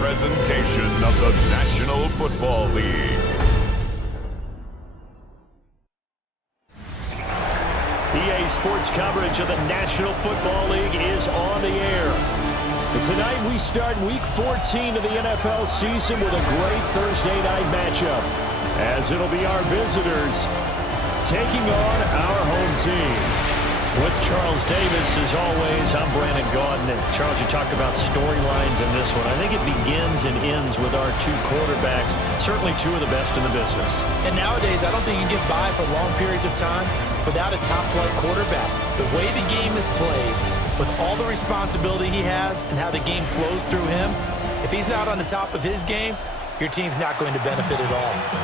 presentation of the National Football League. EA Sports coverage of the National Football League is on the air. And tonight we start Week 14 of the NFL season with a great Thursday night matchup, as it'll be our visitors taking on our home team. With Charles Davis, as always, I'm Brandon Gaudin. And Charles, you talked about storylines in this one. I think it begins and ends with our two quarterbacks, certainly two of the best in the business. And nowadays, I don't think you can get by for long periods of time without a top-flight quarterback. The way the game is played, with all the responsibility he has and how the game flows through him, if he's not on the top of his game, your team's not going to benefit at all.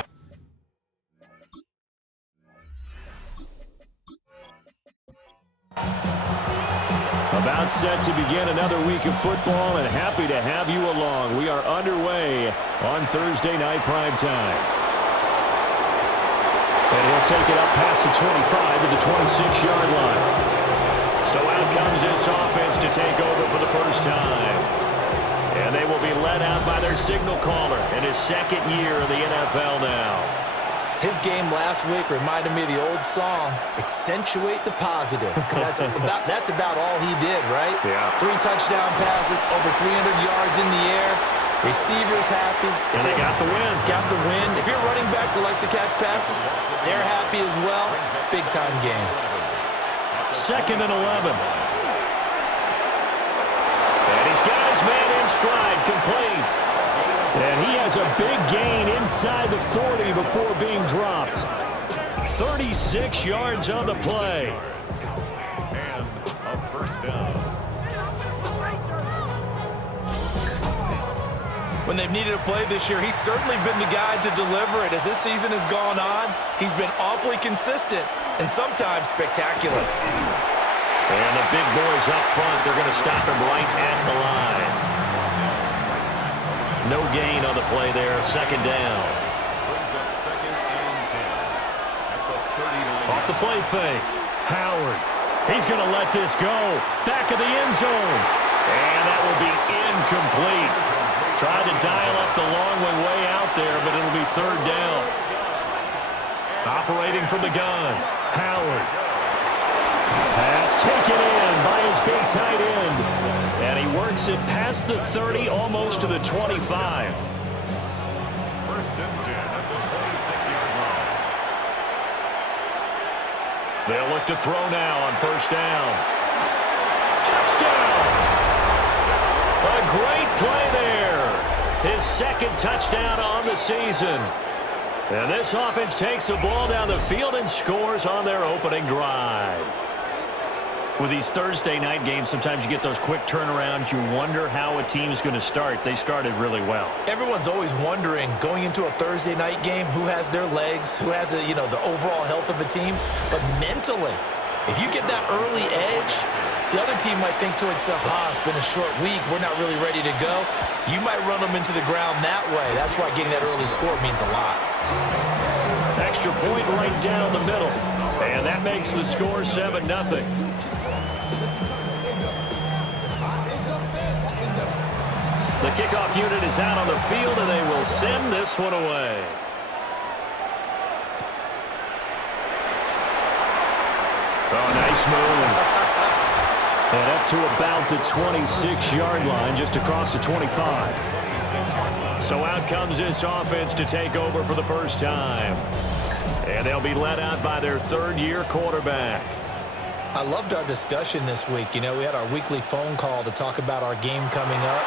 About set to begin another week of football, and happy to have you along. We are underway on Thursday night primetime. And he'll take it up past the 25 to the 26-yard line. So out comes this offense to take over for the first time. And they will be led out by their signal caller in his second year of the NFL now. His game last week reminded me of the old song, Accentuate the Positive. That's about all he did, right? Yeah. 3 touchdown passes, over 300 yards in the air. Receivers happy. And they got the win. Got the win. If you're running back that likes to catch passes, they're happy as well. Big-time game. 2nd and 11. And he's got his man in stride, complete. And he has a big gain inside the 40 before being dropped. 36 yards on the play. And a first down. When they've needed a play this year, he's certainly been the guy to deliver it. As this season has gone on, he's been awfully consistent and sometimes spectacular. And the big boys up front, they're going to stop him right at the line. No gain on the play there, 2nd down. Brings up 2nd and 10 at the 39. Off the play fake. Howard. He's going to let this go. Back of the end zone. And that will be incomplete. Tried to dial up the long way out there, but it'll be 3rd down. Operating from the gun. Howard. Pass taken in by his big tight end. And he works it past the 30, almost to the 25. 1st and 10 at the 26-yard line. They'll look to throw now on 1st down. Touchdown! A great play there. His 2nd touchdown on the season. And this offense takes the ball down the field and scores on their opening drive. With these Thursday night games, sometimes you get those quick turnarounds. You wonder how a team's going to start. They started really well. Everyone's always wondering, going into a Thursday night game, who has their legs, who has the overall health of the team. But mentally, if you get that early edge, the other team might think to itself, it's been a short week, we're not really ready to go. You might run them into the ground that way. That's why getting that early score means a lot. Extra point right down the middle. And that makes the score 7-0. The kickoff unit is out on the field, and they will send this one away. Oh, nice move. And up to about the 26-yard line, just across the 25. So out comes this offense to take over for the first time. And they'll be led out by their 3rd-year quarterback. I loved our discussion this week. We had our weekly phone call to talk about our game coming up.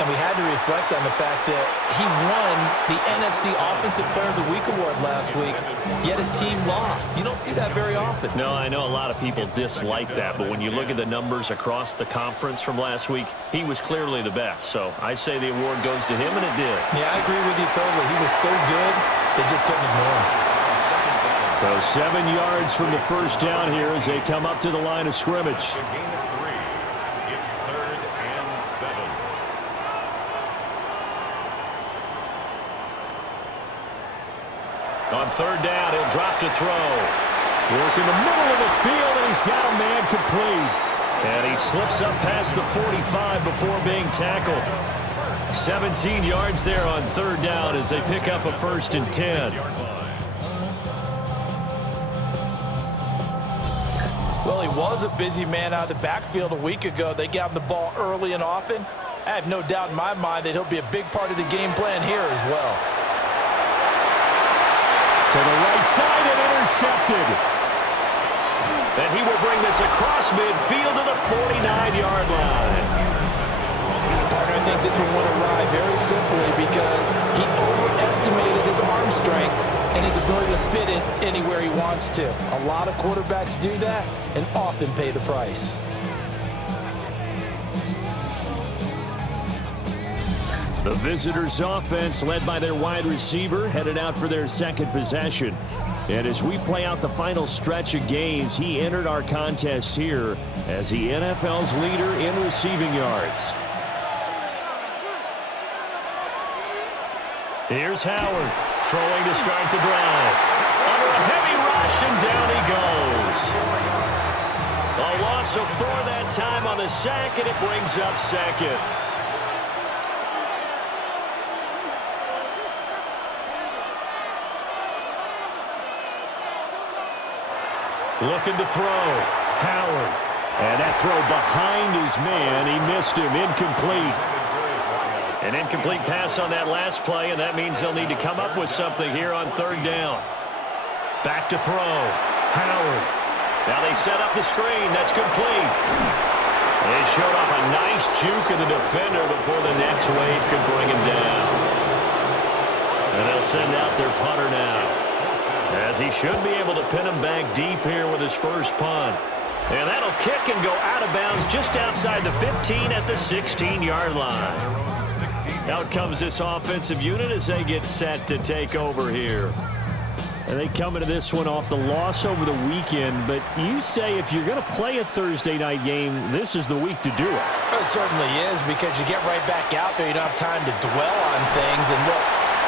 And we had to reflect on the fact that he won the NFC Offensive Player of the Week award last week, yet his team lost. You don't see that very often. No, I know a lot of people dislike that, but when you look at the numbers across the conference from last week, he was clearly the best. So I say the award goes to him, and it did. Yeah, I agree with you totally. He was so good, they just couldn't ignore him. So 7 yards from the first down here as they come up to the line of scrimmage. The gain of 3. It's 3rd and 7. On 3rd down, he'll drop to throw. Work in the middle of the field, and he's got a man complete. And he slips up past the 45 before being tackled. 17 yards there on third down as they pick up a 1st and 10. Well, he was a busy man out of the backfield a week ago. They got him the ball early and often. I have no doubt in my mind that he'll be a big part of the game plan here as well. To the right side and intercepted. And he will bring this across midfield to the 49-yard line. Partner, I think this one went awry very simply because he overestimated his arm strength and his ability to fit it anywhere he wants to. A lot of quarterbacks do that and often pay the price. The visitors' offense, led by their wide receiver, headed out for their second possession. And as we play out the final stretch of games, he entered our contest here as the NFL's leader in receiving yards. Here's Howard, throwing to start the drive. Under a heavy rush, and down he goes. A loss of 4 that time on the sack, and it brings up second. Looking to throw. Howard. And that throw behind his man. He missed him. Incomplete. An incomplete pass on that last play, and that means they'll need to come up with something here on third down. Back to throw. Howard. Now they set up the screen. That's complete. They showed off a nice juke of the defender before the next wave could bring him down. And they'll send out their punter now, as he should be able to pin him back deep here with his first punt. And that'll kick and go out of bounds just outside the 15 at the 16-yard line. Out comes this offensive unit as they get set to take over here. And they come into this one off the loss over the weekend, but you say if you're going to play a Thursday night game, this is the week to do it. It certainly is, because you get right back out there. You don't have time to dwell on things. And look,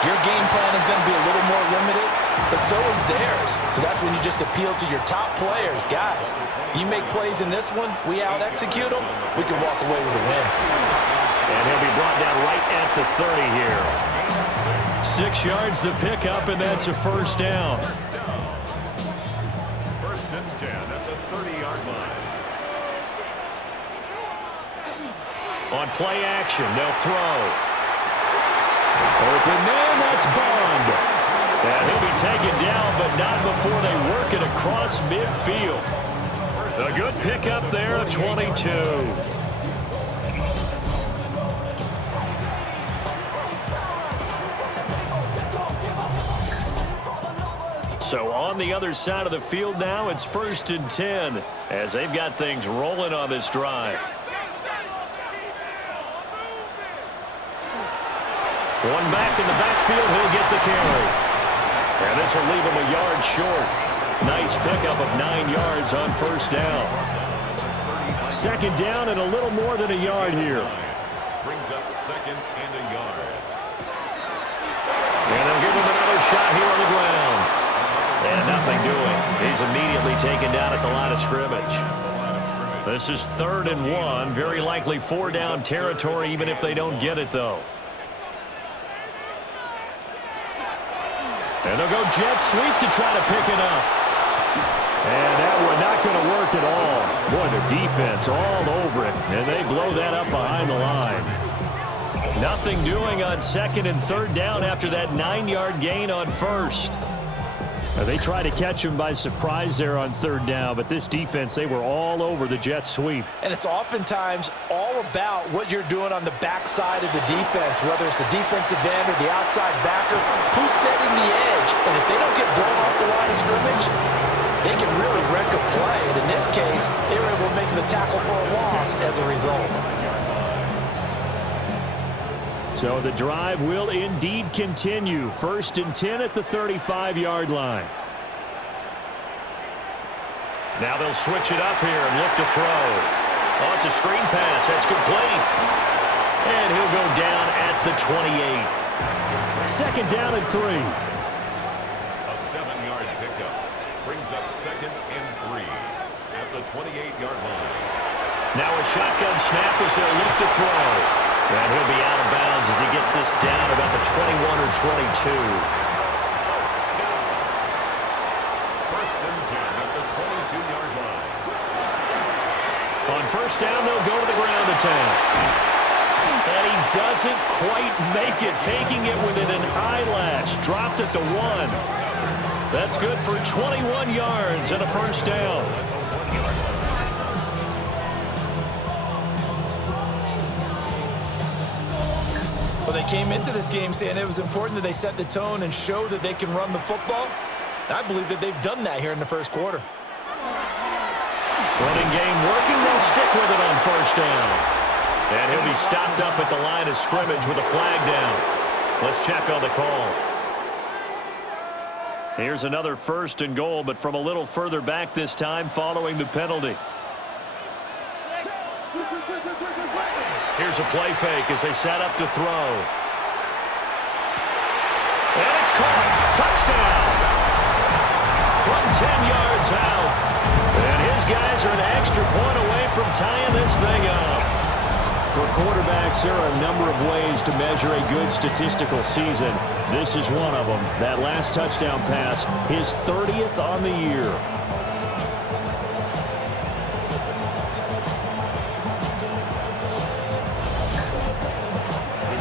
your game plan is going to be a little more limited, but so is theirs. So that's when you just appeal to your top players. Guys, you make plays in this one, we out-execute them, we can walk away with a win. And he'll be brought down right at the 30 here. 6 yards the pickup, and that's a first down. 1st and 10 at the 30-yard line. On play action, they'll throw. Open man, that's Bond. And he'll be taken down, but not before they work it across midfield. A good pickup there, a 22. So on the other side of the field now, it's 1st and 10 as they've got things rolling on this drive. One back in the backfield, he'll get the carry. And this will leave him a yard short. Nice pickup of 9 yards on first down. 2nd down and a little more than a yard here. Brings up 2nd and a yard. And they'll give him another shot here on the ground. And nothing doing. He's immediately taken down at the line of scrimmage. This is 3rd and 1. Very likely 4 down territory, even if they don't get it, though. And they'll go jet sweep to try to pick it up. And that one not going to work at all. Boy, the defense all over it. And they blow that up behind the line. Nothing doing on 2nd and 3rd down after that 9-yard gain on 1st. They tried to catch him by surprise there on 3rd down, but this defense, they were all over the jet sweep. And it's oftentimes all about what you're doing on the backside of the defense, whether it's the defensive end or the outside backer, who's setting the edge. And if they don't get blown off the line of scrimmage, they can really wreck a play. And in this case, they were able to make the tackle for a loss as a result. So the drive will indeed continue. 1st and 10 at the 35-yard line. Now they'll switch it up here and look to throw. Oh, it's a screen pass. That's complete. And he'll go down at the 28. 2nd down and 3. A 7-yard pickup. Brings up 2nd and 3 at the 28-yard line. Now a shotgun snap as they'll look to throw. And he'll be out of bounds as this down about the 21 or 22. First and 10 at the 22-yard line. On first down, they'll go to the ground attack. And he doesn't quite make it, taking it within an eyelash. Dropped at the 1. That's good for 21 yards and a first down. Well, they came into this game saying it was important that they set the tone and show that they can run the football. And I believe that they've done that here in the first quarter. Running game working. They'll stick with it on first down. And he'll be stopped up at the line of scrimmage with a flag down. Let's check on the call. Here's another first and goal, but from a little further back this time following the penalty. Here's a play fake as they set up to throw. And it's caught. Touchdown. From 10 yards out. And his guys are an extra point away from tying this thing up. For quarterbacks, there are a number of ways to measure a good statistical season. This is one of them. That last touchdown pass, his 30th on the year.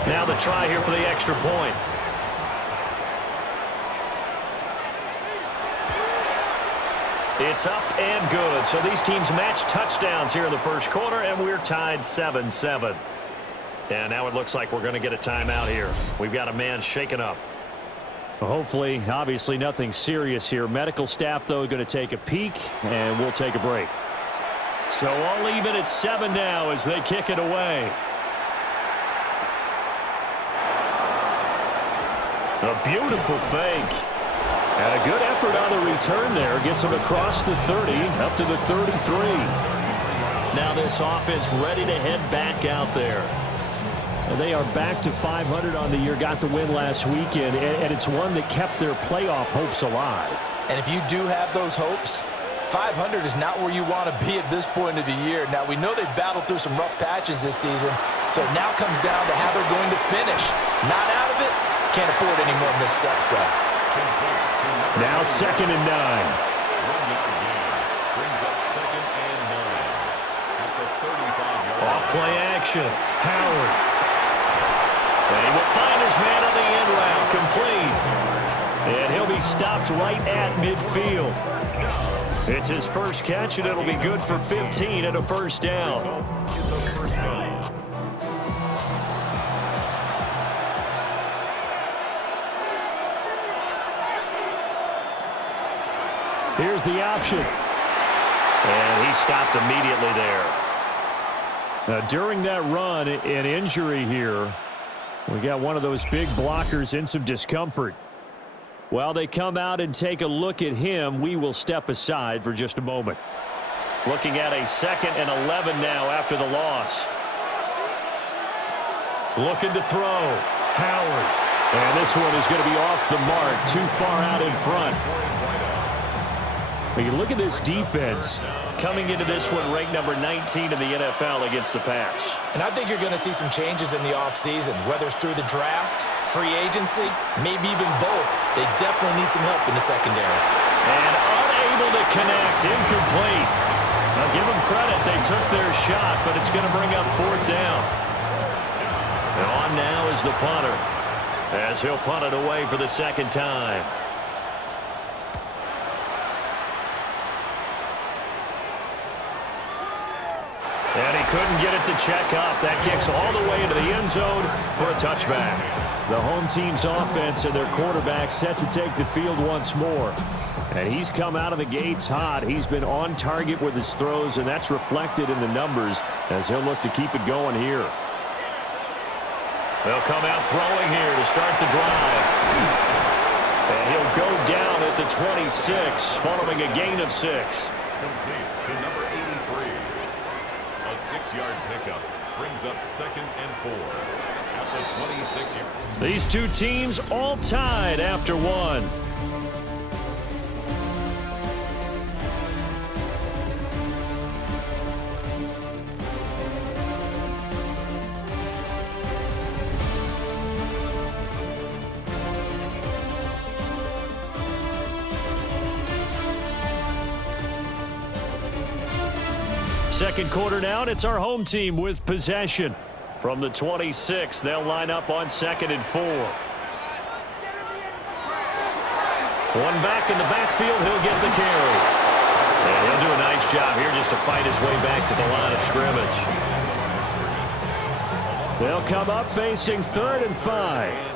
Now the try here for the extra point. It's up and good. So these teams match touchdowns here in the first quarter, and we're tied 7-7. And now it looks like we're going to get a timeout here. We've got a man shaken up. Well, hopefully, obviously nothing serious here. Medical staff, though, going to take a peek, and we'll take a break. So all even at 7 now as they kick it away. A beautiful fake. And a good effort on the return there. Gets him across the 30, up to the 33. Now this offense ready to head back out there. And they are back to 500 on the year. Got the win last weekend, and it's one that kept their playoff hopes alive. And if you do have those hopes, 500 is not where you want to be at this point of the year. Now, we know they've battled through some rough patches this season, so it now comes down to how they're going to finish. Not out of it. Can't afford any more missteps, though. Now 2nd and 9. 1 yard gain. Brings up 2nd and 9. At the 35-yard line. Off play action. Howard. And he will find his man on the end route. Complete. And he'll be stopped right at midfield. It's his first catch, and it'll be good for 15 and a first down. Is a first down. Here's the option. And he stopped immediately there. Now, during that run, an injury here. We got one of those big blockers in some discomfort. While they come out and take a look at him, we will step aside for just a moment. Looking at a 2nd and 11 now after the loss. Looking to throw. Howard. And this one is going to be off the mark, too far out in front. When you look at this defense, coming into this one ranked number 19 in the NFL against the pass. And I think you're going to see some changes in the offseason, whether it's through the draft, free agency, maybe even both. They definitely need some help in the secondary. And unable to connect, incomplete. Now give them credit, they took their shot, but it's going to bring up 4th down. And on now is the punter, as he'll punt it away for the 2nd time. And he couldn't get it to check up. That kicks all the way into the end zone for a touchback. The home team's offense and their quarterback set to take the field once more. And he's come out of the gates hot. He's been on target with his throws, and that's reflected in the numbers as he'll look to keep it going here. They'll come out throwing here to start the drive. And he'll go down at the 26, following a gain of 6. Complete to number 83. A 6-yard pickup brings up 2nd and 4 at the 26-yard. These two teams all tied after one. Second quarter now, and it's our home team with possession. From the 26, they'll line up on 2nd and 4. One back in the backfield, he'll get the carry. And he'll do a nice job here just to fight his way back to the line of scrimmage. They'll come up facing 3rd and 5.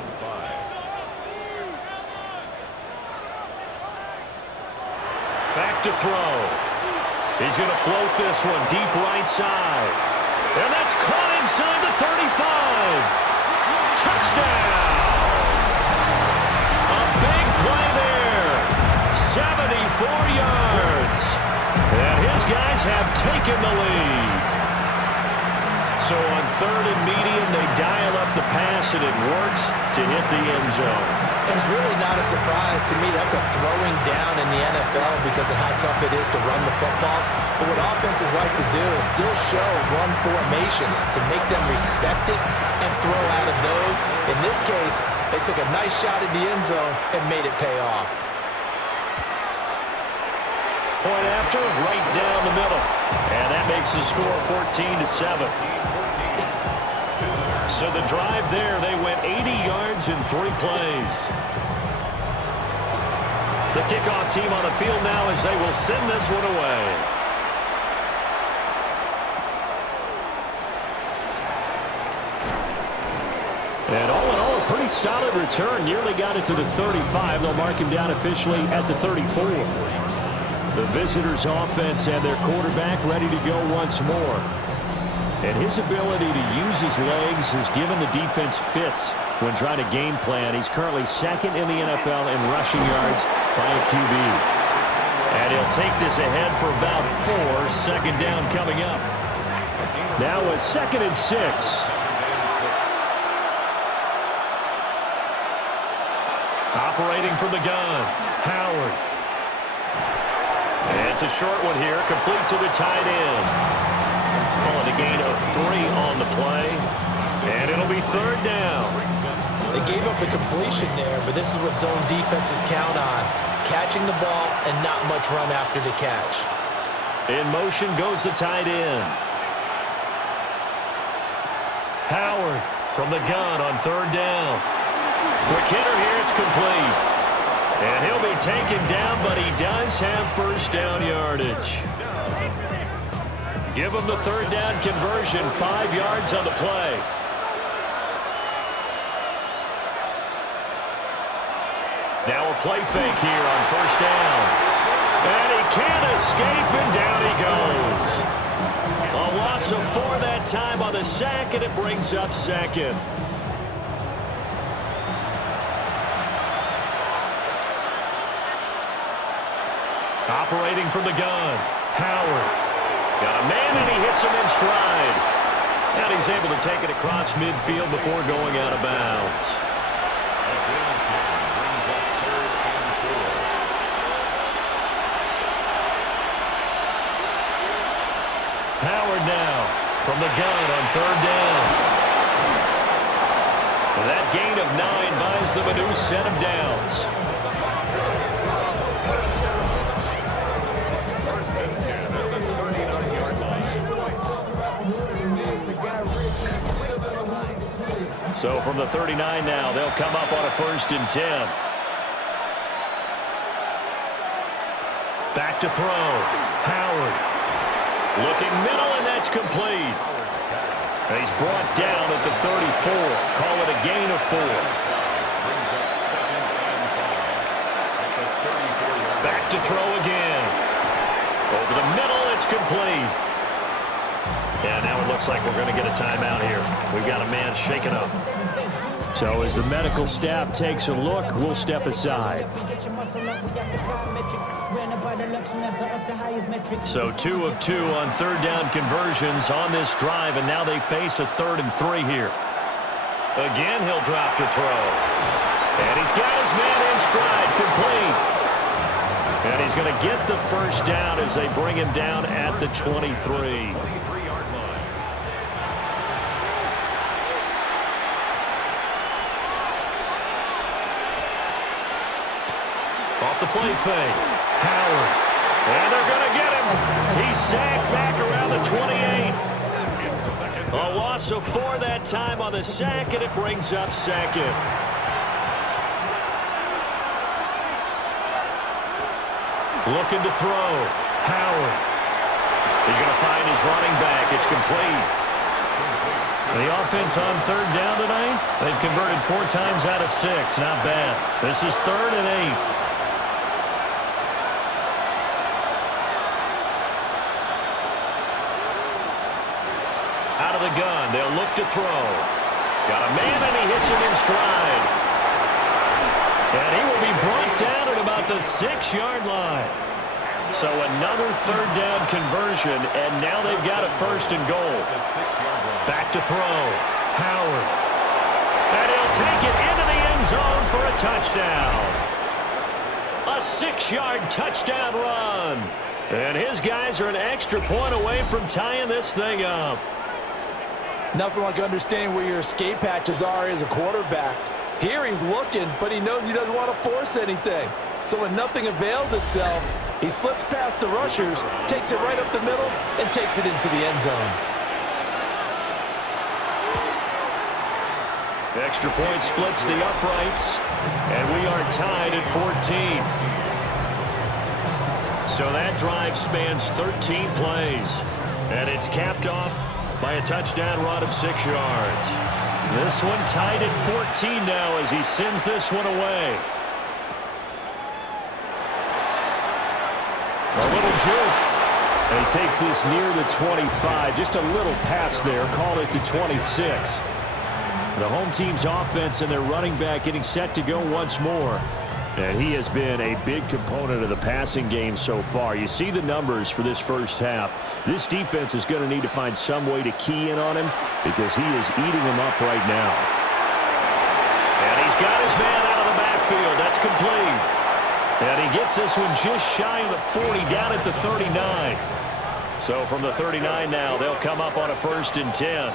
Back to throw. He's going to float this one deep right side. And that's caught inside the 35. Touchdown! A big play there. 74 yards. And his guys have taken the lead. So on 3rd and medium, they dial up the pass, and it works to hit the end zone. And it's really not a surprise to me. That's a throwing down in the NFL because of how tough it is to run the football. But what offenses like to do is still show run formations to make them respect it and throw out of those. In this case, they took a nice shot at the end zone and made it pay off. Point after, right down the middle. And that makes the score 14-7. So the drive there, they went 80 yards in 3 plays. The kickoff team on the field now as they will send this one away. And all in all, a pretty solid return. Nearly got it to the 35. They'll mark him down officially at the 34. The visitors' offense and their quarterback ready to go once more. And his ability to use his legs has given the defense fits when trying to game plan. He's currently 2nd in the NFL in rushing yards by a QB. And he'll take this ahead for about 4. Second down coming up. Now a 2nd and 6. Operating from the gun, Howard. And it's a short one here, complete to the tight end. Calling a gain of 3 on the play. And it'll be 3rd down. They gave up the completion there, but this is what zone defenses count on. Catching the ball and not much run after the catch. In motion goes the tight end. Howard from the gun on 3rd down. Quick hitter here, it's complete. And he'll be taken down, but he does have 1st down yardage. Give him the 3rd down conversion, 5 yards on the play. Now a play fake here on 1st down. And he can't escape, and down he goes. A loss of 4 that time on the sack, and it brings up 2nd. Operating from the gun, Howard. Got a man, and he hits him in stride. And he's able to take it across midfield before going out of bounds. Howard now from the gun on 3rd down. And that gain of 9 buys them a new set of downs. So from the 39 now, they'll come up on a 1st and 10. Back to throw. Howard. Looking middle, and that's complete. And he's brought down at the 34. Call it a gain of 4. Back to throw again. Over the middle, it's complete. Yeah, now it looks like we're going to get a timeout here. We've got a man shaken up. So as the medical staff takes a look, we'll step aside. So 2 of 2 on 3rd down conversions on this drive, and now they face a 3rd and 3 here. Again, he'll drop to throw. And he's got his man in stride, complete. And he's going to get the 1st down as they bring him down at the 23. Off the play fake. Howard. And they're going to get him. He's sacked back around the 28. A loss of 4 that time on the sack, and it brings up second. Looking to throw. Howard. He's going to find his running back. It's complete. The offense on third down tonight, they've converted 4 times out of 6. Not bad. This is 3rd and 8. Out of the gun, they'll look to throw. Got a man, and he hits him in stride. And he will be brought down at about the 6-yard line. So another third down conversion, and now they've got a 1st and goal. Back to throw. Howard. And he'll take it into the end zone for a touchdown. A 6-yard touchdown run. And his guys are an extra point away from tying this thing up. Nothing like understanding where your escape hatches are as a quarterback. Here he's looking, but he knows he doesn't want to force anything. So when nothing avails itself, he slips past the rushers, takes it right up the middle, and takes it into the end zone. Extra point splits the uprights, and we are tied at 14. So that drive spans 13 plays, and it's capped off by a touchdown run of 6 yards. This one tied at 14 now as he sends this one away. A little juke. And he takes this near the 25. Just a little pass there. Call it the 26. The home team's offense and their running back getting set to go once more. And he has been a big component of the passing game so far. You see the numbers for this first half. This defense is going to need to find some way to key in on him because he is eating them up right now. And he's got his man out of the backfield. That's complete. And he gets this one just shy of the 40 down at the 39. So from the 39 now, they'll come up on a 1st and 10.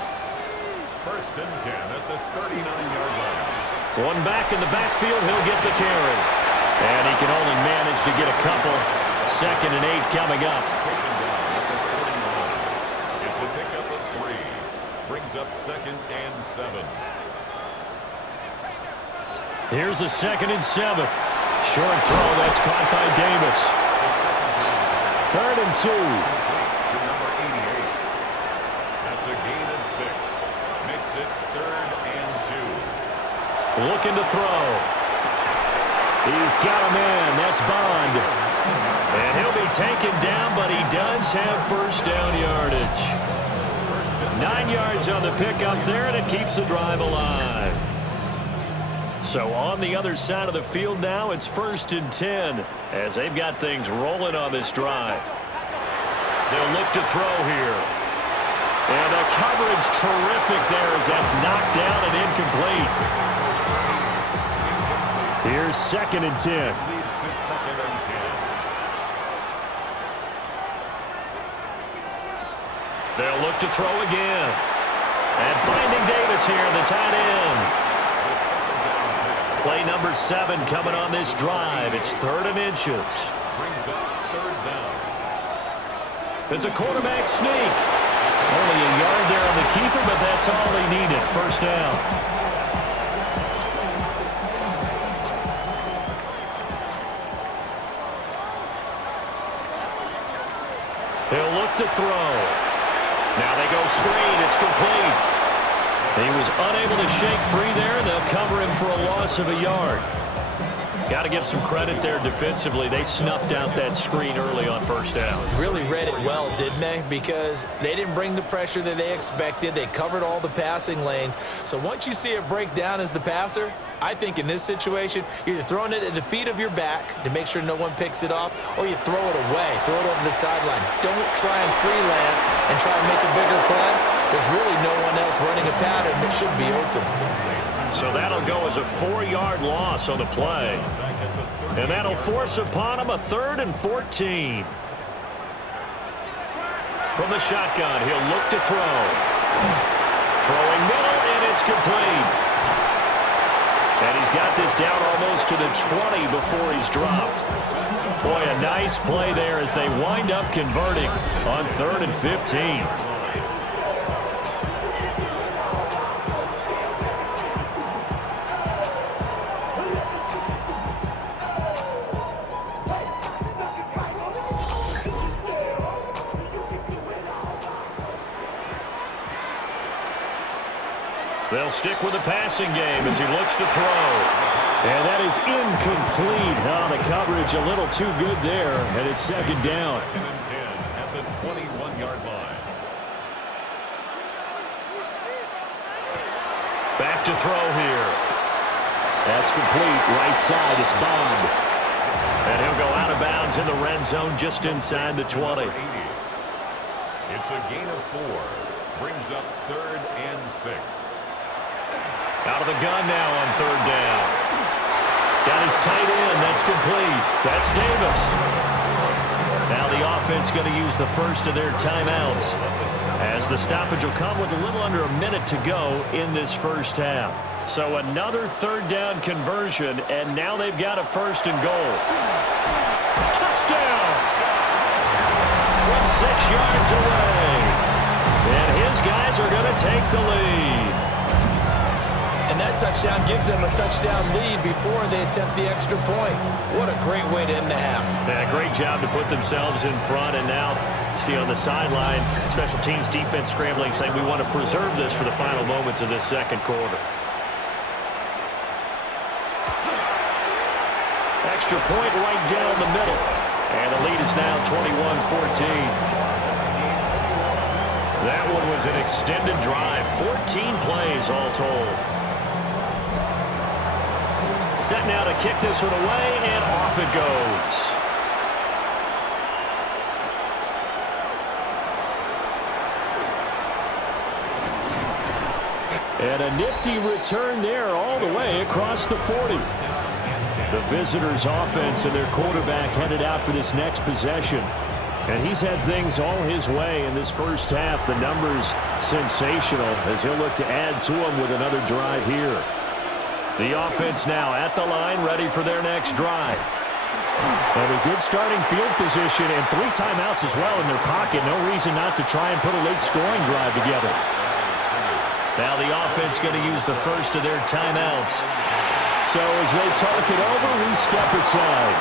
1st and 10 at the 39-yard line. One back in the backfield, he'll get the carry. And he can only manage to get a couple. 2nd and 8 coming up. Taken down at the 49. It's a pickup of 3. Brings up 2nd and 7. Here's a 2nd and 7. Short throw, that's caught by Davis. 3rd and 2. To number 88. That's a gain of 6. Makes it 3rd and 2. Looking to throw. He's got him in. That's Bond. And he'll be taken down, but he does have 1st down yardage. 9 yards on the pickup there, and it keeps the drive alive. So on the other side of the field now, it's 1st and 10 as they've got things rolling on this drive. They'll look to throw here. And the coverage terrific there as that's knocked down and incomplete. Here's 2nd and 10. Leads to 2nd and 10. They'll look to throw again. And finding Davis here, the tight end. Play number 7 coming on this drive. It's 3rd and inches. Brings up 3rd down. It's a quarterback sneak. Only a yard there on the keeper, but that's all they needed. 1st down. He'll look to throw. Now they go screen. It's complete. He was unable to shake free there, and they'll cover him for a loss of a yard. Got to give some credit there defensively. They snuffed out that screen early on 1st down. Really read it well, didn't they? Because they didn't bring the pressure that they expected. They covered all the passing lanes. So once you see it break down as the passer, I think in this situation, you're either throwing it at the feet of your back to make sure no one picks it off, or you throw it away, throw it over the sideline. Don't try and freelance and try and make a bigger play. There's really no one else running a pattern that should be open. So that'll go as a 4-yard loss on the play. And that'll force upon him a 3rd and 14. From the shotgun, he'll look to throw. Throwing middle, and it's complete. And he's got this down almost to the 20 before he's dropped. Boy, a nice play there as they wind up converting on 3rd and 15. They'll stick with the passing game as he looks to throw. And that is incomplete. Oh, the coverage a little too good there, and it's 2nd down. 2nd and 10 at the 21-yard line. Back to throw here. That's complete. Right side, it's Bond. And he'll go out of bounds in the red zone just inside the 20. It's a gain of 4. Brings up 3rd and 6. Out of the gun now on 3rd down. Got his tight end. That's complete. That's Davis. Now the offense going to use the first of their timeouts as the stoppage will come with a little under a minute to go in this first half. So another 3rd down conversion, and now they've got a 1st and goal. Touchdown! From 6 yards away. And his guys are going to take the lead. And that touchdown gives them a touchdown lead before they attempt the extra point. What a great way to end the half. Yeah, great job to put themselves in front. And now, see on the sideline, special teams defense scrambling, saying we want to preserve this for the final moments of this 2nd quarter. Extra point right down the middle. And the lead is now 21-14. That one was an extended drive. 14 plays all told. Set now to kick this one away, and off it goes. And a nifty return there all the way across the 40. The visitors' offense and their quarterback headed out for this next possession. And he's had things all his way in this first half. The numbers sensational as he'll look to add to them with another drive here. The offense now at the line, ready for their next drive. And a good starting field position and 3 timeouts as well in their pocket. No reason not to try and put a late scoring drive together. Now the offense going to use the first of their timeouts. So as they talk it over, we step aside.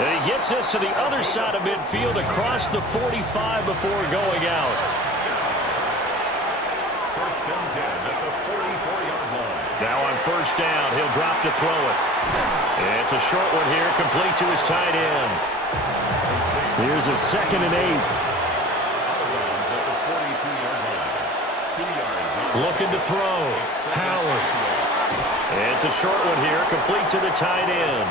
And he gets this to the other side of midfield across the 45 before going out. 1st and 10 at the 44-yard line. Now on 1st down, he'll drop to throw it. It's a short one here, complete to his tight end. Here's a 2nd and 8. Out of bounds at the 42-yard line. 2 yards. Looking to throw. Howard. It's a short one here, complete to the tight end.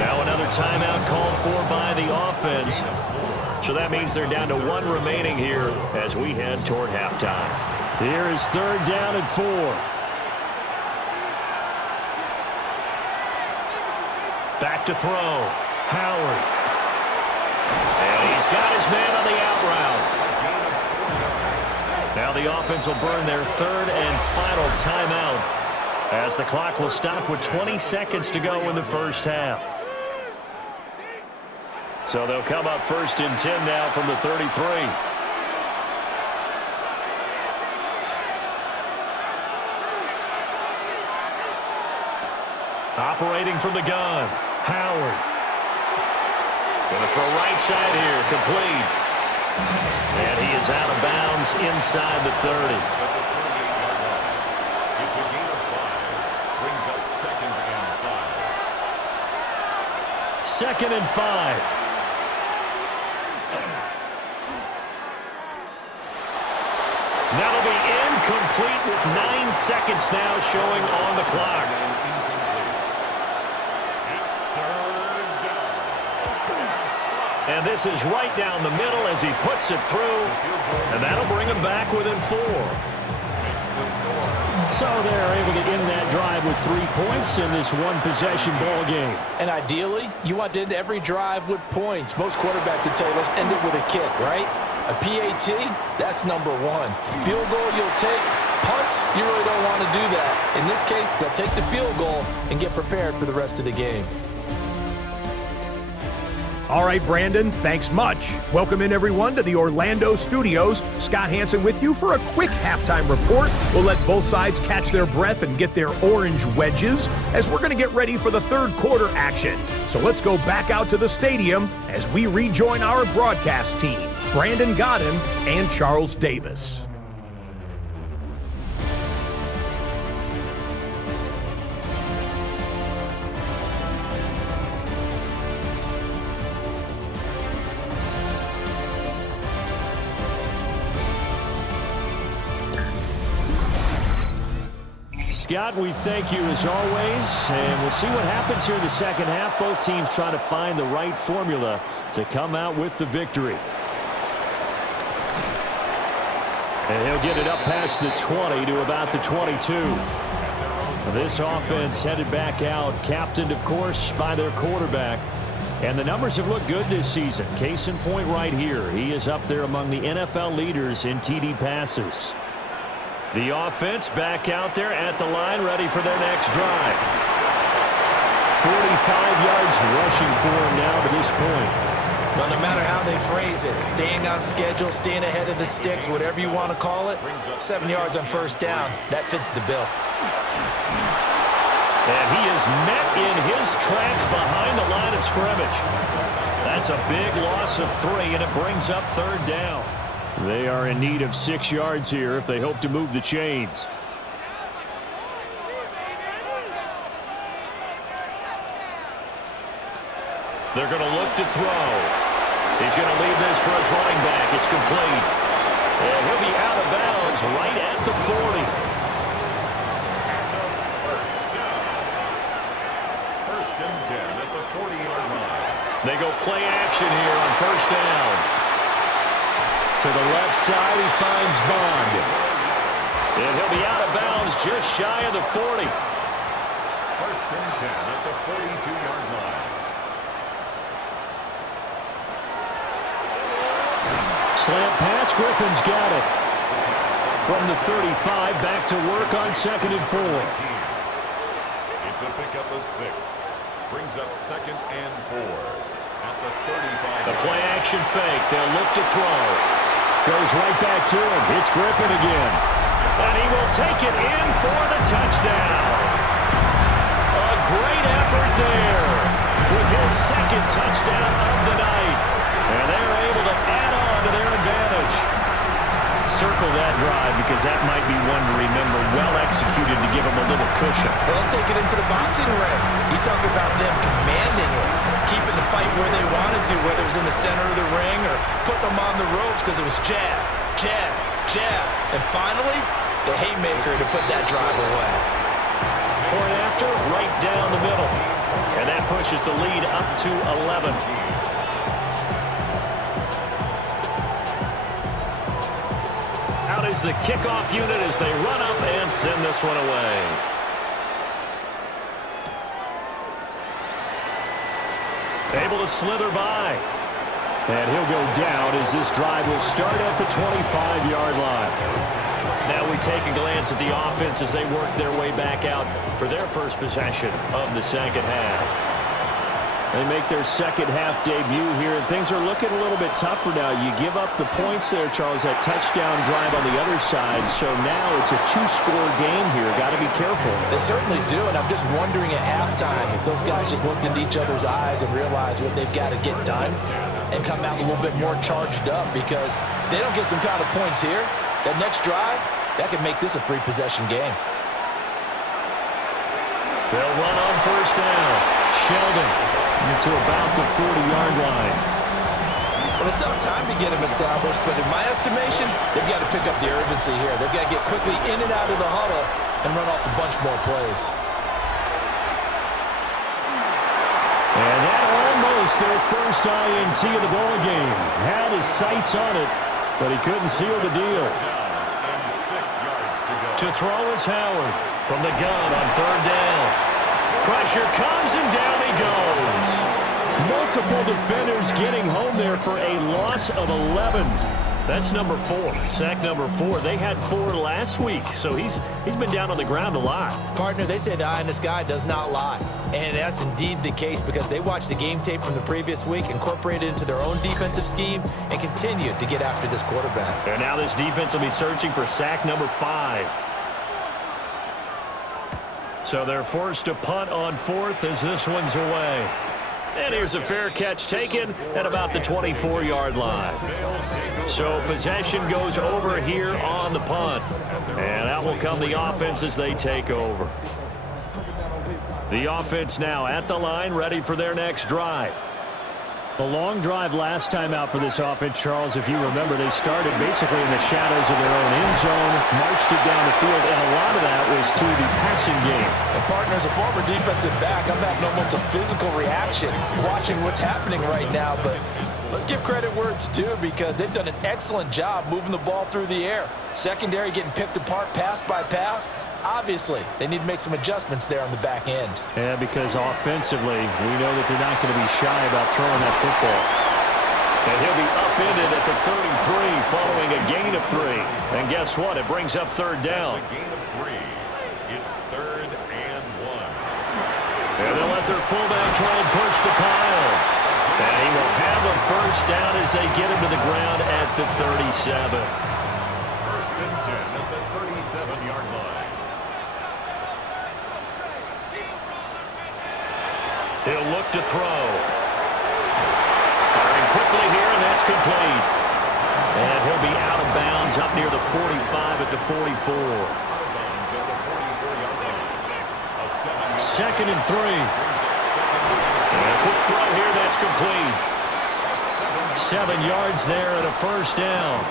Now another timeout called for by the offense. So that means they're down to 1 remaining here as we head toward halftime. Here is 3rd down and 4. Back to throw. Howard. And he's got his man on the out route. Now the offense will burn their 3rd and final timeout as the clock will stop with 20 seconds to go in the first half. So they'll come up 1st and 10 now from the 33. Operating from the gun. Howard. Going to throw right side here. Complete. And he is out of bounds inside the 30. It's a gain of 5. Brings up 2nd and 5. 2nd and 5. That'll be incomplete with 9 seconds now showing on the clock. And this is right down the middle as he puts it through. And that'll bring him back within 4. So they're able to end that drive with 3 points in this one-possession ball game. And ideally, you want to end every drive with points. Most quarterbacks would tell you, let's end it with a kick, right? A PAT, that's number 1. Field goal you'll take, Punts, you really don't want to do that. In this case, they'll take the field goal and get prepared for the rest of the game. All right, Brandon, thanks much. Welcome in, everyone, to the Orlando studios. Scott Hansen with you for a quick halftime report. We'll let both sides catch their breath and get their orange wedges as we're going to get ready for the third quarter action. So let's go back out to the stadium as we rejoin our broadcast team, Brandon Godden and Charles Davis. Scott, we thank you as always, and we'll see what happens here in the second half. Both teams trying to find the right formula to come out with the victory. And he'll get it up past the 20 to about the 22. This offense headed back out, captained, of course, by their quarterback. And the numbers have looked good this season. Case in point right here. He is up there among the NFL leaders in TD passes. The offense back out there at the line, ready for their next drive. 45 yards rushing for him now to this point. Well, no matter how they phrase it, staying on schedule, staying ahead of the sticks, whatever you want to call it, 7 yards on first down, that fits the bill. And he is met in his tracks behind the line of scrimmage. That's a big loss of 3, and it brings up third down. They are in need of 6 yards here if they hope to move the chains. They're going to look to throw. He's going to leave this for his running back. It's complete. And he'll be out of bounds right at the 40. First and 10 at the 40-yard line. They go play action here on first down. To the left side, he finds Bond. And he'll be out of bounds just shy of the 40. First and 10 at the 42-yard line. Slant pass, Griffin's got it. From the 35, back to work on 2nd and 4. It's a pickup of 6. Brings up 2nd and 4. At the 35. The play action fake. They'll look to throw. Goes right back to him. It's Griffin again. And he will take it in for the touchdown. A great effort there with his 2nd touchdown of the night. And they're able to add on to their advantage. Circle that drive because that might be one to remember. Well executed to give them a little cushion. Well, let's take it into the boxing ring. You talk about them commanding it, keeping the fight where they wanted to, whether it was in the center of the ring or putting them on the ropes because it was jab, jab, jab. And finally, the haymaker to put that drive away. Point after, right down the middle. And that pushes the lead up to 11. Out is the kickoff unit as they run up and send this one away. Able to slither by. And he'll go down as this drive will start at the 25-yard line. Now we take a glance at the offense as they work their way back out for their first possession of the second half. They make their second half debut here, and things are looking a little bit tougher now. You give up the points there, Charles, that touchdown drive on the other side. So now it's a 2-score game here. Got to be careful. They certainly do, and I'm just wondering at halftime if those guys just looked into each other's eyes and realized what they've got to get done and come out a little bit more charged up, because if they don't get some kind of points here, that next drive, that could make this a free-possession game. They'll run on first down. Sheldon to about the 40-yard line. Well, they still have time to get him established, but in my estimation, they've got to pick up the urgency here. They've got to get quickly in and out of the huddle and run off a bunch more plays. And that almost their first INT of the ball game. Had his sights on it, but he couldn't seal the deal. To throw is Howard from the gun on third down. Pressure comes and down he goes. Multiple defenders getting home there for a loss of 11. That's number 4, sack number 4. They had 4 last week, so he's been down on the ground a lot. Partner, they say the eye in the sky does not lie. And that's indeed the case because they watched the game tape from the previous week, incorporated it into their own defensive scheme, and continued to get after this quarterback. And now this defense will be searching for sack number 5. So they're forced to punt on 4th as this one's away. And here's a fair catch taken at about the 24-yard line. So possession goes over here on the punt. And out will come the offense as they take over. The offense now at the line, ready for their next drive. A long drive last time out for this offense, Charles. If you remember, they started basically in the shadows of their own end zone, marched it down the field, and a lot of that was through the passing game. And partner, as a former defensive back, I'm having almost a physical reaction watching what's happening right now. But let's give credit where it's due because they've done an excellent job moving the ball through the air. Secondary getting picked apart pass by pass. Obviously, they need to make some adjustments there on the back end. Yeah, because offensively, we know that they're not going to be shy about throwing that football. And he'll be upended at the 33 following a gain of 3. And guess what? It brings up 3rd down. It's a gain of 3. It's 3rd and 1. And they'll let their fullback try and push the pile. And he will have a 1st down as they get him to the ground at the 37. 1st and 10 at the 37-yard line. He'll look to throw. Firing quickly here, and that's complete. And he'll be out of bounds up near the 45 at the 44. 2nd and 3. And a quick throw here, that's complete. 7 yards there and a 1st down.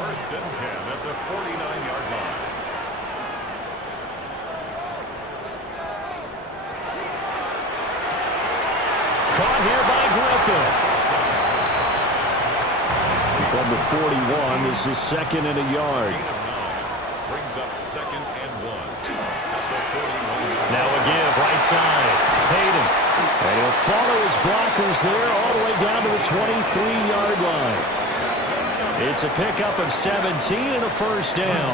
1st and 10 at the 49-yard line. Caught here by Griffin. From the 41, this is 2nd and a yard. Brings up 2nd and 1 at the 41-yard line. Now a give, right side. Hayden. And he'll follow his blockers there all the way down to the 23-yard line. It's a pickup of 17 and a 1st down.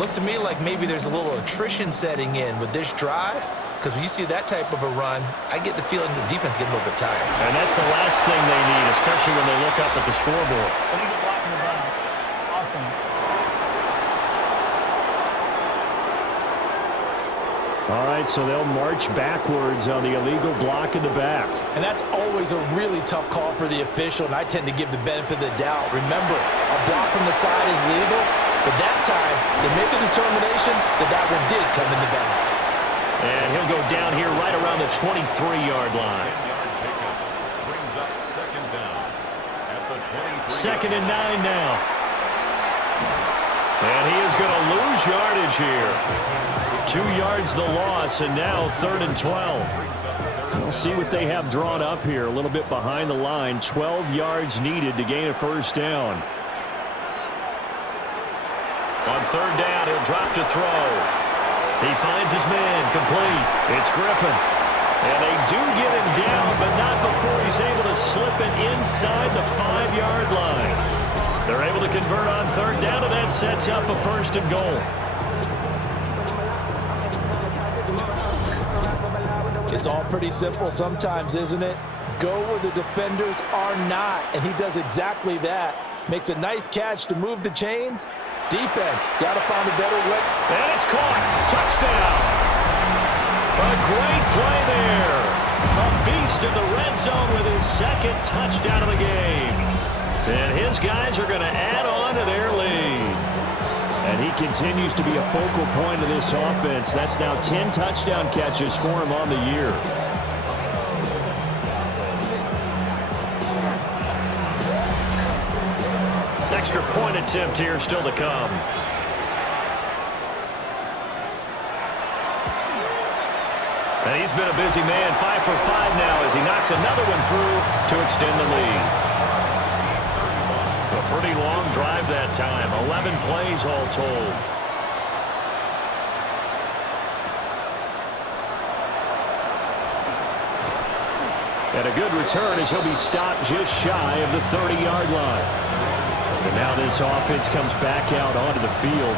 Looks to me like maybe there's a little attrition setting in with this drive. Because when you see that type of a run, I get the feeling the defense getting a little bit tired. And that's the last thing they need, especially when they look up at the scoreboard. Illegal block in the back. Offense. All right, so they'll march backwards on the illegal block in the back. And that's always a really tough call for the official, and I tend to give the benefit of the doubt. Remember, a block from the side is legal, but that time, they made the determination that that one did come in the back. And he'll go down here right around the 23-yard line. 10-yard pickup brings up 2nd down at the 23. 2nd and 9 now. And he is going to lose yardage here. 2 yards the loss, and now 3rd and 12. We'll see what they have drawn up here. A little bit behind the line. 12 yards needed to gain a 1st down. On 3rd down, he'll drop to throw. He finds his man, complete. It's Griffin. And they do get him down, but not before he's able to slip it inside the 5-yard line. They're able to convert on 3rd down, and that sets up a 1st and goal. It's all pretty simple sometimes, isn't it? Go where the defenders are not, and he does exactly that. Makes a nice catch to move the chains. Defense, got to find a better way. And it's caught. Touchdown. A great play there. A beast in the red zone with his 2nd touchdown of the game. And his guys are going to add on to their lead. And he continues to be a focal point of this offense. That's now 10 touchdown catches for him on the year. Extra point attempt here still to come. And he's been a busy man, 5 for 5 now as he knocks another one through to extend the lead. A pretty long drive that time, 11 plays all told. And a good return as he'll be stopped just shy of the 30-yard line. And now this offense comes back out onto the field.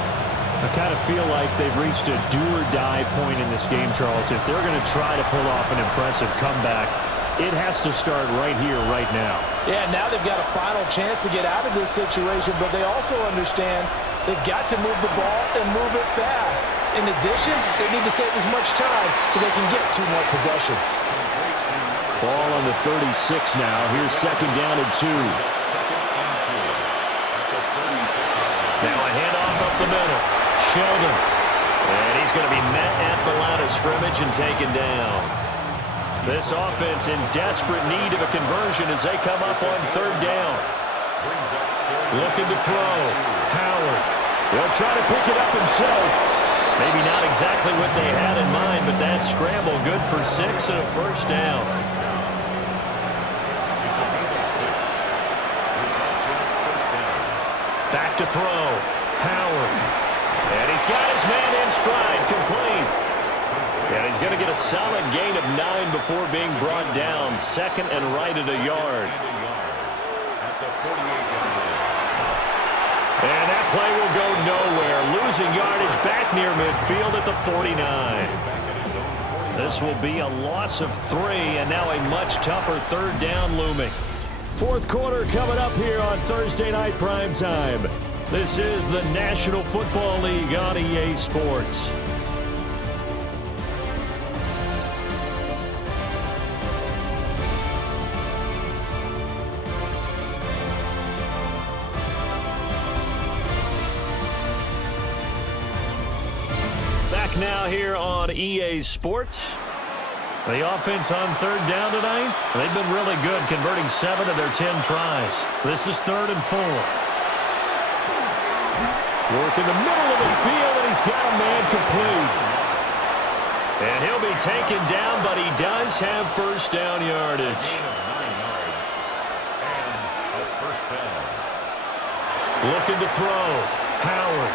I kind of feel like they've reached a do-or-die point in this game, Charles. If they're going to try to pull off an impressive comeback, it has to start right here, right now. Yeah, now they've got a final chance to get out of this situation, but they also understand they've got to move the ball and move it fast. In addition, they need to save as much time so they can get 2 more possessions. Ball on the 36 now. Here's second down and 2. Now a handoff up the middle. Sheldon. And he's going to be met at the line of scrimmage and taken down. This offense in desperate need of a conversion as they come up on third down. Looking to throw. Howard. He'll try to pick it up himself. Maybe not exactly what they had in mind, but that scramble good for 6 and a first down. Back to throw. Howard. And he's got his man in stride, complete. And he's going to get a solid gain of 9 before being brought down. Second and right at a yard. And that play will go nowhere. Losing yardage back near midfield at the 49. This will be a loss of 3, and now a much tougher third down looming. Fourth quarter coming up here on Thursday Night Primetime. This is the National Football League on EA Sports. Back now here on EA Sports. The offense on third down tonight, they've been really good, converting 7 of their 10 tries. This is 3rd and 4. Work in the middle of the field, and he's got a man complete. And he'll be taken down, but he does have first down yardage. Looking to throw. Howard.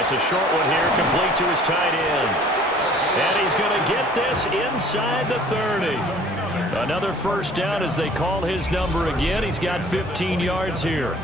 It's a short one here, complete to his tight end. And he's going to get this inside the 30. Another first down as they call his number again. He's got 15 yards here.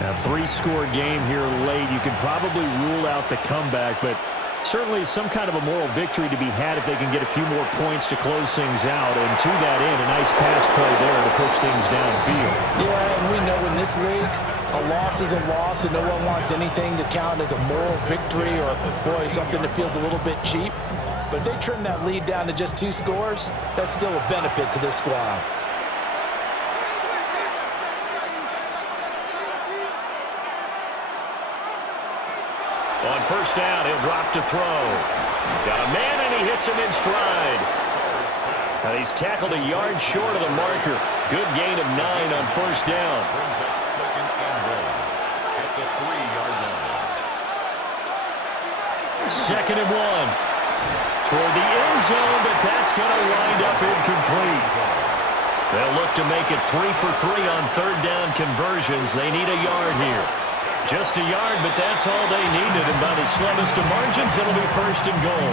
A 3-score game here late. You can probably rule out the comeback, but certainly some kind of a moral victory to be had if they can get a few more points to close things out. And to that end, a nice pass play there to push things downfield. Yeah, and we know in this league, a loss is a loss, and no one wants anything to count as a moral victory or, boy, something that feels a little bit cheap. But if they trim that lead down to just 2 scores, that's still a benefit to this squad. On first down, he'll drop to throw. Got a man, and he hits him in stride. And he's tackled a yard short of the marker. Good gain of 9 on first down. Second and 1 at the 3-yard line. Second and 1. Toward the end zone, but that's going to wind up incomplete. They'll look to make it 3 for 3 on third down conversions. They need a yard here. Just a yard, but that's all they needed. And by the slimmest of margins, it'll be first and goal.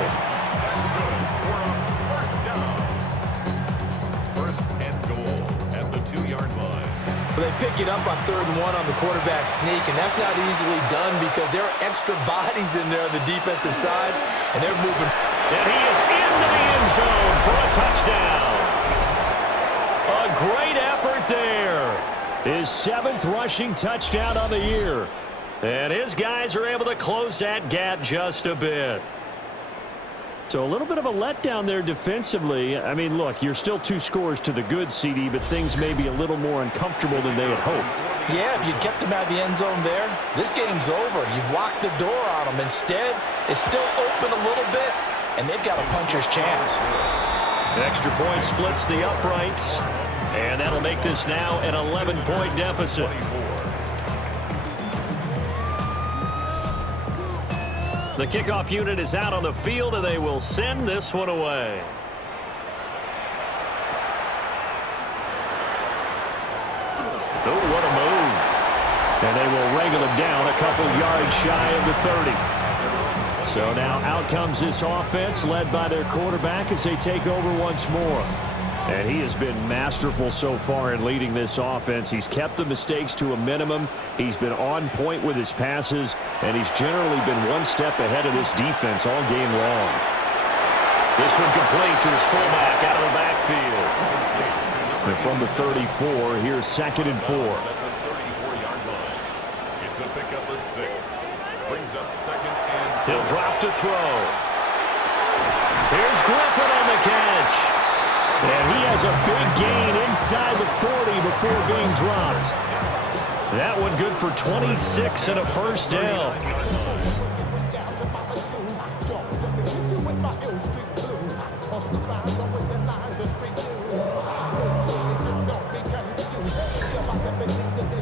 First and goal at the 2-yard line. They pick it up on 3rd and 1 on the quarterback sneak, and that's not easily done because there are extra bodies in there on the defensive side, and they're moving. And he is into the end zone for a touchdown. A great effort there. His 7th rushing touchdown on the year. And his guys are able to close that gap just a bit. So a little bit of a letdown there defensively. I mean, look, you're still 2 scores to the good, CD, but things may be a little more uncomfortable than they had hoped. Yeah, if you kept them out of the end zone there, this game's over. You've locked the door on them. Instead, it's still open a little bit, and they've got a puncher's chance. The extra point splits the uprights, and that'll make this now an 11-point deficit. The kickoff unit is out on the field, and they will send this one away. Oh, what a move. And they will wrangle him down a couple yards shy of the 30. So now out comes this offense led by their quarterback as they take over once more. And he has been masterful so far in leading this offense. He's kept the mistakes to a minimum. He's been on point with his passes, and he's generally been one step ahead of this defense all game long. This one complete to his fullback out of the backfield. And from the 34, here's 2nd and 4. At the 34-yard line. It's a pickup of 6. Brings up 2nd and 4. He'll drop to throw. Here's Griffin on the catch. And he has a big gain inside the 40 before being dropped. That one good for 26 and a first down.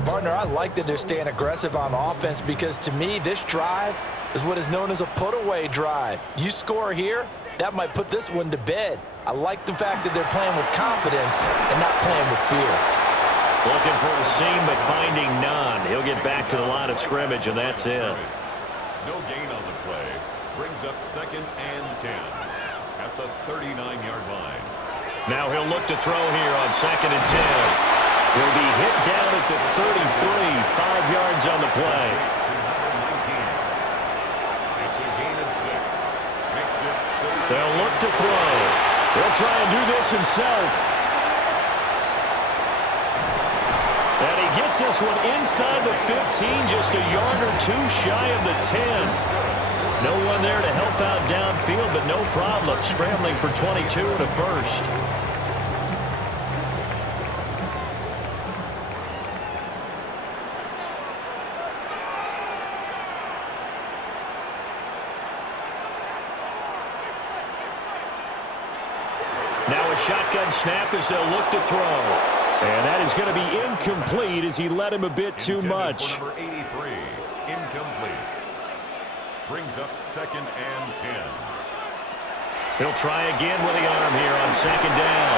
Partner, I like that they're staying aggressive on offense because to me, this drive is what is known as a put-away drive. You score here, that might put this one to bed. I like the fact that they're playing with confidence and not playing with fear. Looking for a seam, but finding none. He'll get back to the line of scrimmage, and that's it. No gain on the play. Brings up 2nd and 10 at the 39-yard line. Now he'll look to throw here on 2nd and 10. He'll be hit down at the 33, 5 yards on the play. It's a gain of 6. Makes it 30. They'll look to throw. He'll try and do this himself. And he gets this one inside the 15, just a yard or two shy of the 10. No one there to help out downfield, but no problem. Scrambling for 22 and a first. Now a shotgun snap as they'll look to throw. And that is going to be incomplete as he led him a bit too much. Number 83, incomplete. Brings up 2nd and 10. He'll try again with the arm here on 2nd down.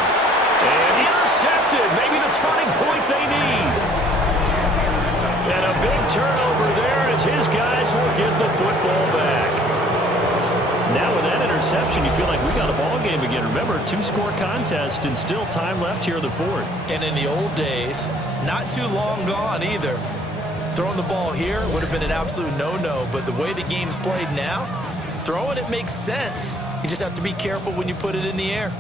And intercepted. Maybe the turning point they need. And a big turnover there as his guys will get the football back. Now with that interception, you feel like we got a ball game again. Remember, 2-score contest and still time left here in the 4th. And in the old days, not too long gone either. Throwing the ball here would have been an absolute no-no, but the way the game's played now, throwing it makes sense. You just have to be careful when you put it in the air.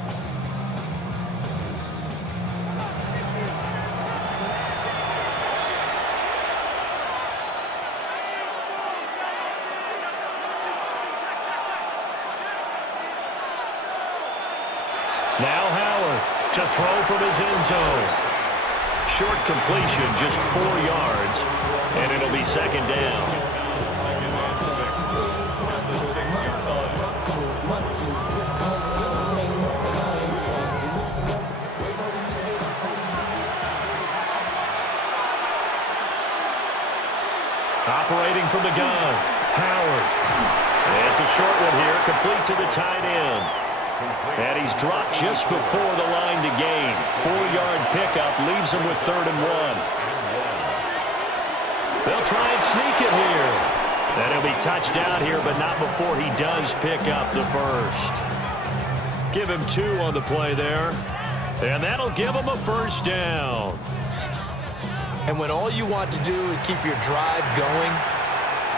Now Howard to throw from his end zone. Short completion, just 4 yards, and it'll be 2nd down. 2nd and 6 at the 6-yard line. Operating from the gun, Howard. And it's a short one here, complete to the tight end. And he's dropped just before the line to gain. 4-yard pickup leaves him with 3rd and 1. They'll try and sneak it here. And he'll be touched out here, but not before he does pick up the first. Give him 2 on the play there. And that'll give him a first down. And when all you want to do is keep your drive going,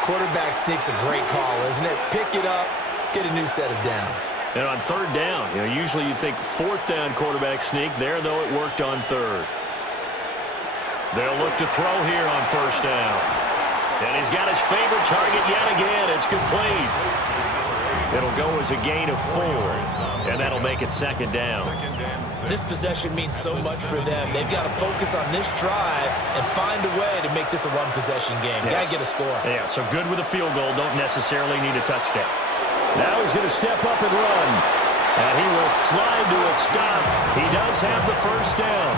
quarterback sneak's a great call, isn't it? Pick it up, get a new set of downs. And on 3rd down, usually you'd think 4th down quarterback sneak. There, though, it worked on 3rd. They'll look to throw here on 1st down. And he's got his favorite target yet again. It's complete. It'll go as a gain of 4, and that'll make it 2nd down. This possession means so much for them. They've got to focus on this drive and find a way to make this a one-possession game. Yes. Got to get a score. Yeah, so good with a field goal. Don't necessarily need a touchdown. Now he's going to step up and run. And he will slide to a stop. He does have the first down.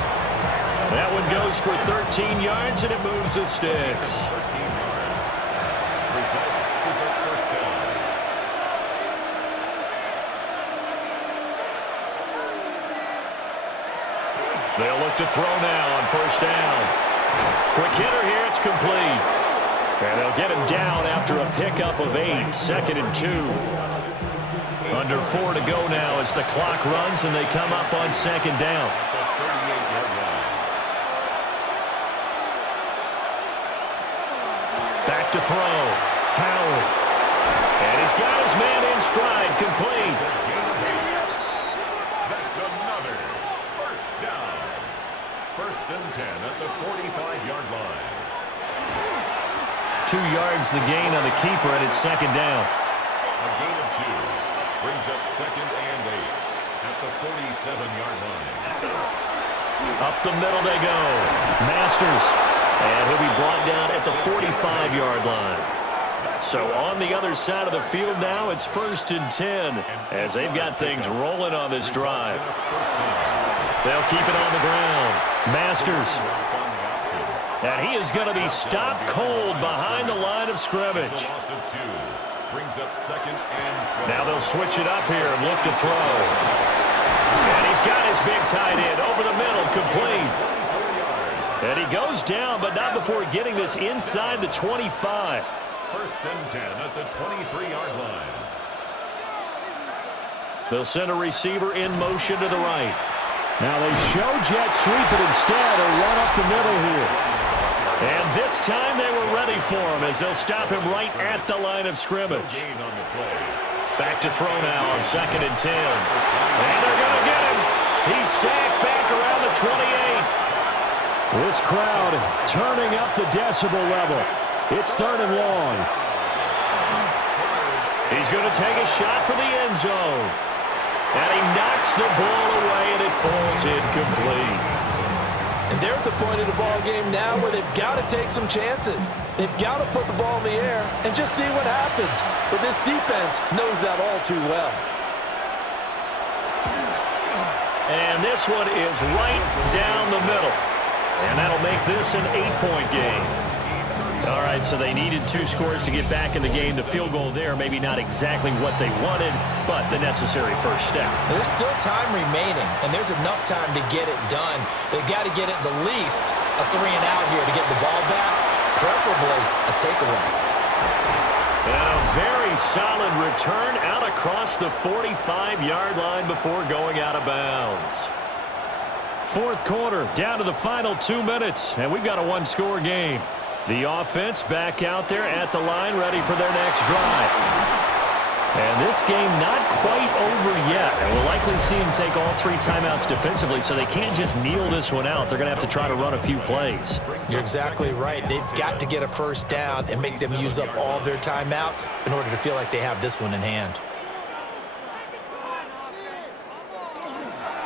That one goes for 13 yards, and it moves the sticks. 13 yards. Result is a first down. They'll look to throw now on 1st down. Quick hitter here. It's complete. And they'll get him down after a pickup of 8, 2nd and 2. Under 4 to go now as the clock runs and they come up on 2nd down. Back to throw. Howard. And he's got his man in stride, complete. That's another first down. 1st and 10 at the 45-yard line. 2 yards the gain on the keeper, and it's 2nd down. A gain of 2 brings up 2nd and 8 at the 47-yard line. Up the middle they go. Masters. And he'll be brought down at the 45-yard line. So on the other side of the field now, it's 1st and 10 as they've got things rolling on this drive. They'll keep it on the ground. Masters. And he is going to be stopped cold behind the line of scrimmage. Brings up 2nd and 12. Now they'll switch it up here and look to throw. And he's got his big tight end over the middle, complete. And he goes down, but not before getting this inside the 25. 1st and 10 at the 23-yard line. They'll send a receiver in motion to the right. Now they show jet sweep, but instead a run up the middle here. And this time they were ready for him as they'll stop him right at the line of scrimmage. Back to throw now on 2nd and 10. And they're going to get him. He's sacked back around the 28th. This crowd turning up the decibel level. It's 3rd and long. He's going to take a shot for the end zone. And he knocks the ball away, and it falls incomplete. And they're at the point of the ball game now where they've got to take some chances. They've got to put the ball in the air and just see what happens. But this defense knows that all too well. And this one is right down the middle. And that'll make this an 8-point game. All right, so they needed 2 scores to get back in the game. The field goal there, maybe not exactly what they wanted, but the necessary first step. There's still time remaining, and there's enough time to get it done. They've got to get at the least a 3-and-out here to get the ball back, preferably a takeaway. And a very solid return out across the 45-yard line before going out of bounds. 4th quarter, down to the final 2 minutes, and we've got a 1-score game. The offense back out there at the line, ready for their next drive. And this game not quite over yet. And we'll likely see them take all 3 timeouts defensively, so they can't just kneel this one out. They're going to have to try to run a few plays. You're exactly right. They've got to get a first down and make them use up all their timeouts in order to feel like they have this one in hand.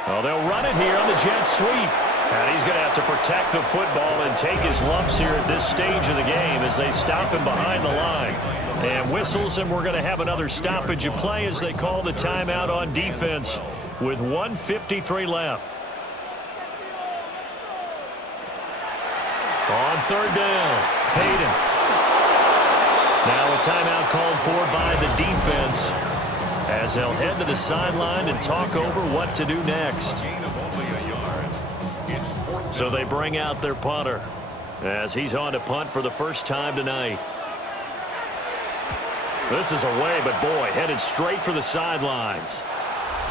Well, they'll run it here on the jet sweep. And he's going to have to protect the football and take his lumps here at this stage of the game as they stop him behind the line. And whistles, and we're going to have another stoppage of play as they call the timeout on defense with 1:53 left. On 3rd down, Hayden. Now a timeout called for by the defense as they'll head to the sideline and talk over what to do next. So they bring out their punter as he's on to punt for the first time tonight. This is away, but boy, headed straight for the sidelines.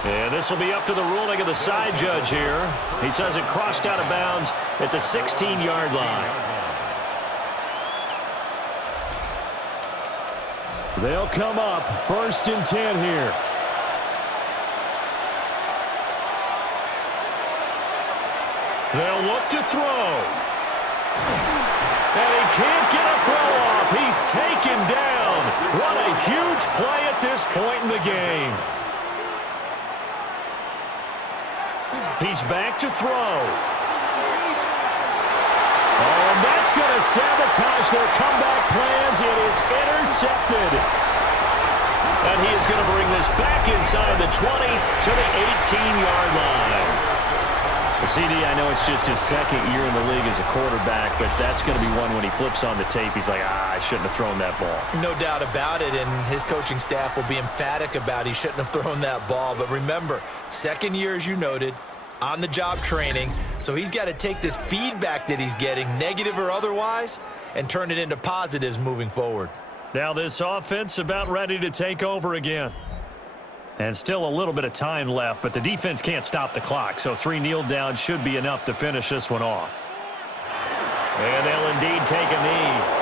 And this will be up to the ruling of the side judge here. He says it crossed out of bounds at the 16-yard line. They'll come up 1st and 10 here. They'll look to throw. And he can't get a throw off. He's taken down. What a huge play at this point in the game. He's back to throw. Oh, and that's going to sabotage their comeback plans. It is intercepted. And he is going to bring this back inside the 20 to the 18-yard line. CD, I know it's just his 2nd year in the league as a quarterback, but that's going to be one when he flips on the tape. He's like, I shouldn't have thrown that ball. No doubt about it, and his coaching staff will be emphatic about he shouldn't have thrown that ball. But remember, 2nd year, as you noted, on-the-job training, so he's got to take this feedback that he's getting, negative or otherwise, and turn it into positives moving forward. Now this offense about ready to take over again. And still a little bit of time left, but the defense can't stop the clock, so 3 kneel downs should be enough to finish this one off. And they'll indeed take a knee.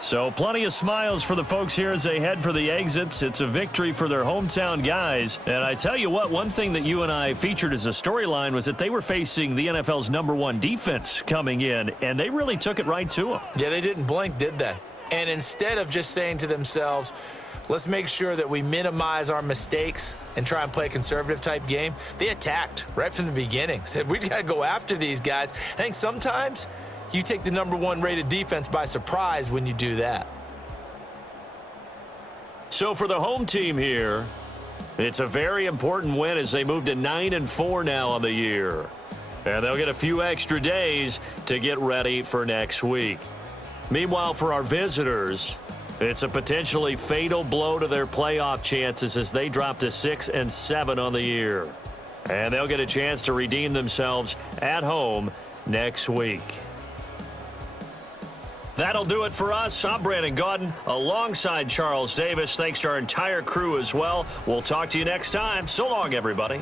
So plenty of smiles for the folks here as they head for the exits. It's a victory for their hometown guys. And I tell you what, one thing that you and I featured as a storyline was that they were facing the NFL's #1 defense coming in, and they really took it right to them. Yeah, they didn't blink, did they? And instead of just saying to themselves, let's make sure that we minimize our mistakes and try and play a conservative type game, they attacked right from the beginning. Said, we got to go after these guys. I think sometimes you take the #1 rated defense by surprise when you do that. So for the home team here, it's a very important win as they move to 9-4 now on the year. And they'll get a few extra days to get ready for next week. Meanwhile, for our visitors, it's a potentially fatal blow to their playoff chances as they drop to 6-7 on the year. And they'll get a chance to redeem themselves at home next week. That'll do it for us. I'm Brandon Gaudin alongside Charles Davis. Thanks to our entire crew as well. We'll talk to you next time. So long, everybody.